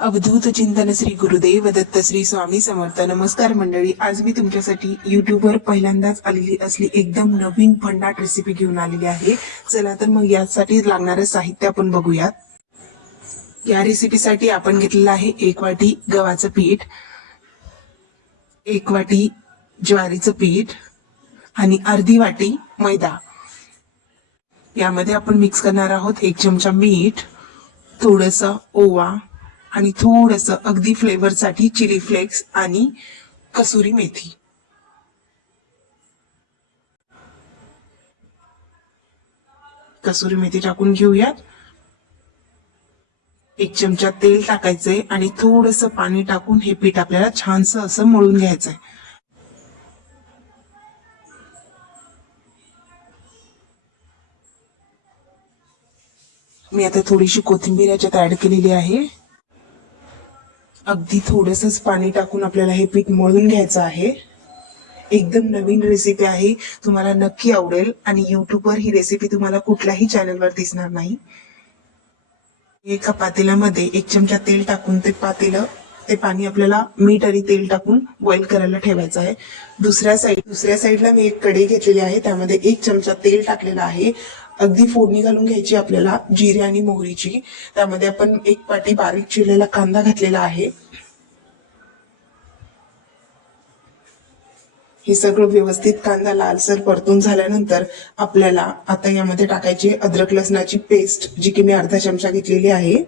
अवधूत चिंतन श्री गुरुदेव दत्त श्री स्वामी समर्थ. नमस्कार मंडळी, आज मी तुमच्यासाठी युट्यूबवर पहिल्यांदाच आलेली असली एकदम नवीन भन्नाट रेसिपी घेऊन आलेली आहे. चला तर मग यासाठी लागणारे साहित्य आपण बघूयात. या रेसिपीसाठी आपण घेतलेलं आहे 1 वाटी गव्हाचं पीठ, 1 वाटी ज्वारीचं पीठ आणि अर्धी वाटी मैदा. यामध्ये आपण मिक्स करणार आहोत 1 चमचा मीठ, थोडंसं ओवा आणि थोडंसं अगदी फ्लेवरसाठी चिली फ्लेक्स आणि कसुरी मेथी. कसुरी मेथी टाकून घेऊयात. 1 चमचा तेल टाकायचंय आणि थोडंसं पाणी टाकून हे पीठ आपल्याला छानसं असं मळून घ्यायचंय. मी आता थोडीशी कोथिंबीर याच्यात ऍड केलेली आहे. अगदी थोडंसंच पाणी टाकून आपल्याला हे पीठ मळून घ्यायचं आहे. एकदम नवीन रेसिपी आहे, तुम्हाला नक्की आवडेल आणि युट्यूबवर ही रेसिपी तुम्हाला कुठल्याही चॅनलवर दिसणार नाही. एका पातेल्यामध्ये 1 चमचा तेल टाकून ते पाणी आपल्याला मीठ आणि तेल टाकून बॉईल करायला ठेवायचं आहे. दुसऱ्या साईडला मी एक कढई घेतलेली आहे, त्यामध्ये 1 चमचा तेल टाकलेला आहे. अगदी फोडणी घालून घ्यायची आपल्याला जिरे आणि मोहरीची. त्यामध्ये आपण 1 पाटी बारीक चिरलेला कांदा घातलेला आहे. हे सगळं व्यवस्थित कांदा लालसर परतून झाल्यानंतर आपल्याला आता यामध्ये टाकायची अद्रक लसणाची पेस्ट, जी की मी अर्धा चमचा घेतलेली आहे.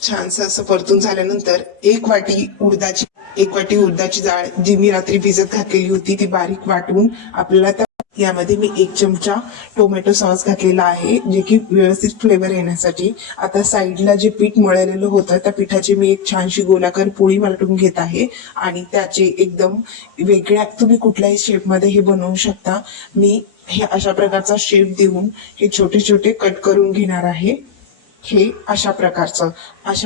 छानसं असं परतून झाल्यानंतर 1 वाटी उडदाची डाळ, जी मी रात्री भिजत घातलेली होती, ती बारीक वाटून आपल्याला यामध्ये मी 1 चमचा टोमॅटो सॉस घातलेला आहे, जे की व्यवस्थित फ्लेवर येण्यासाठी. आता साईडला जे पीठ मळलेलं होतं त्या पिठाची मी एक छानशी गोलाकार पोळी लाटून घेत आहे आणि त्याचे एकदम वेगळ्या, तुम्ही कुठल्याही शेपमध्ये हे बनवू शकता. मी हे अशा प्रकारचा शेप देऊन हे छोटे छोटे कट करून घेणार आहे. हे अशा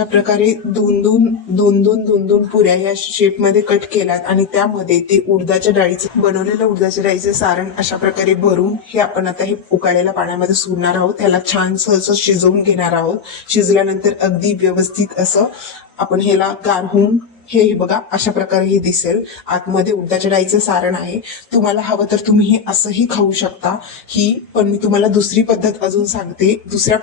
प्रकारे दोन पुऱ्या या शेप मध्ये कट केल्यात आणि त्यामध्ये ते उडदाच्या डाळीचं सारण अशा प्रकारे भरून हे आपण आता हे उकळलेल्या पाण्यामध्ये सोडणार आहोत. त्याला छानसं असं शिजवून घेणार आहोत. शिजल्यानंतर अगदी व्यवस्थित असं आपण ह्याला गारहून हे बघा अशा प्रकारे हे दिसेल. आतमध्ये उडदाच्या डाळीचं सारण आहे. तुम्हाला हवं तर तुम्ही हे असंही खाऊ शकता. पण मी तुम्हाला दुसरी पद्धत अजून सांगते. दुसऱ्या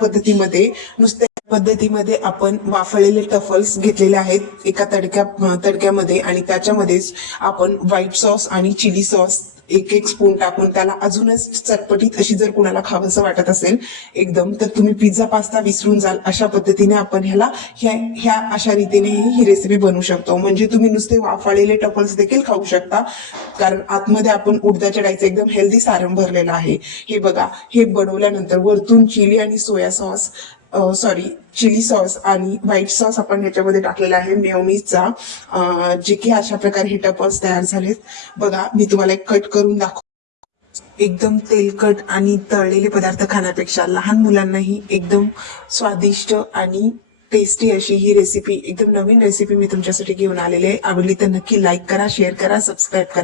पद्धतीमध्ये आपण वाफळलेले टफल्स घेतलेले आहेत एका तडक्यामध्ये आणि त्याच्यामध्येच आपण व्हाईट सॉस आणि चिली सॉस 1 स्पून टाकून त्याला अजूनच चटपटीत अशी जर कुणाला खावंसं वाटत असेल एकदम, तर तुम्ही पिझ्झा पास्ता विसरून जाल. अशा पद्धतीने आपण ह्या अशा रीतीने ही रेसिपी बनवू शकतो. म्हणजे तुम्ही नुसते वाफळलेले टफल्स देखील खाऊ शकता, कारण आतमध्ये आपण उडदाच्या डाळीचं एकदम हेल्दी सारण भरलेलं आहे. हे बघा, हे बनवल्यानंतर वरतून चिली सॉस आणि व्हाईट सॉस आपण ह्याच्यामध्ये टाकलेला आहे मेयोनीजचा, जे की अशा प्रकारे हे टफल्स तयार झालेत. बघा, मी तुम्हाला एक कट करून दाखव. एकदम तेलकट आणि तळलेले पदार्थ खाण्यापेक्षा लहान मुलांनाही एकदम स्वादिष्ट आणि टेस्टी अशी ही रेसिपी, एकदम नवीन रेसिपी मी तुमच्यासाठी घेऊन आलेली आहे. आवडली तर नक्की लाईक करा, शेअर करा, सबस्क्राईब करा.